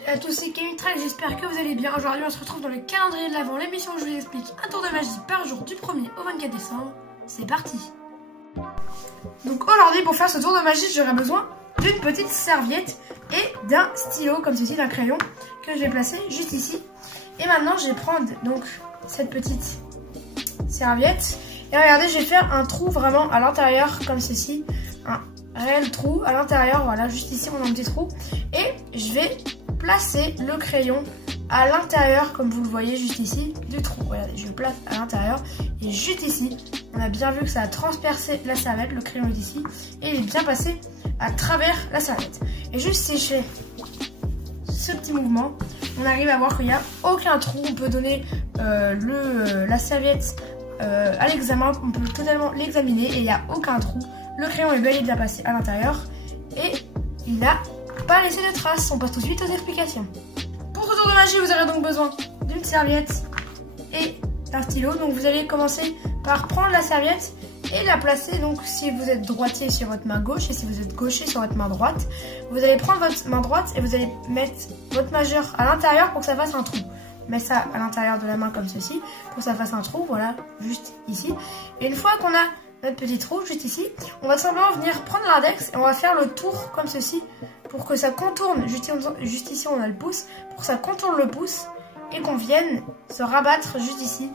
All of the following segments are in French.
Salut à tous, c'est Camille, j'espère que vous allez bien. Aujourd'hui on se retrouve dans le calendrier de l'Avent, l'émission où je vous explique un tour de magie par jour du 1er au 24 décembre. C'est parti. Donc aujourd'hui pour faire ce tour de magie j'aurai besoin d'une petite serviette et d'un stylo comme ceci, d'un crayon que je vais placer juste ici. Et maintenant je vais prendre donc cette petite serviette et regardez, je vais faire un trou vraiment à l'intérieur comme ceci, un réel trou à l'intérieur, voilà, juste ici on a un petit trou et je vais placer le crayon à l'intérieur comme vous le voyez juste ici du trou. Regardez, je le place à l'intérieur et juste ici on a bien vu que ça a transpercé la serviette, le crayon est ici et il est bien passé à travers la serviette. Et juste si je fais ce petit mouvement, on arrive à voir qu'il n'y a aucun trou. On peut donner la serviette à l'examen, on peut totalement l'examiner et il n'y a aucun trou. Le crayon est bel et bien passé à l'intérieur et il n'a pas laissé de traces. On passe tout de suite aux explications. Pour ce tour de magie, vous aurez donc besoin d'une serviette et d'un stylo. Donc vous allez commencer par prendre la serviette et la placer, donc si vous êtes droitier, sur votre main gauche, et si vous êtes gaucher, sur votre main droite. Vous allez prendre votre main droite et vous allez mettre votre majeur à l'intérieur pour que ça fasse un trou. Mettez ça à l'intérieur de la main comme ceci pour que ça fasse un trou, voilà, juste ici. Et une fois qu'on a notre petit trou juste ici, on va simplement venir prendre l'index et on va faire le tour comme ceci pour que ça contourne, juste ici on a le pouce, pour que ça contourne le pouce et qu'on vienne se rabattre juste ici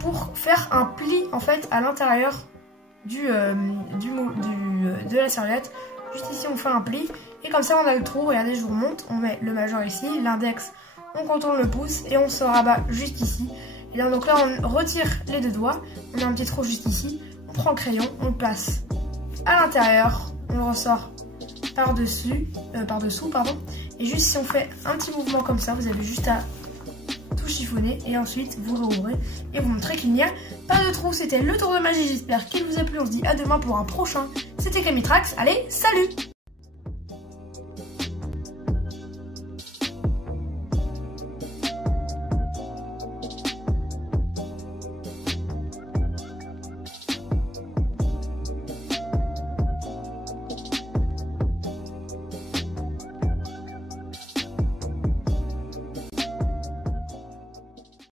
pour faire un pli en fait à l'intérieur de la serviette. Juste ici on fait un pli et comme ça on a le trou. Regardez, je vous remonte, on met le majeur ici, l'index, on contourne le pouce et on se rabat juste ici. Et là, donc là on retire les deux doigts, on a un petit trou juste ici, on prend le crayon, on le place à l'intérieur, on le ressort par-dessous, et juste si on fait un petit mouvement comme ça, vous avez juste à tout chiffonner et ensuite vous le rouvrez et vous montrez qu'il n'y a pas de trou. C'était le tour de magie, j'espère qu'il vous a plu. On se dit à demain pour un prochain. C'était Camille Trax, allez, salut!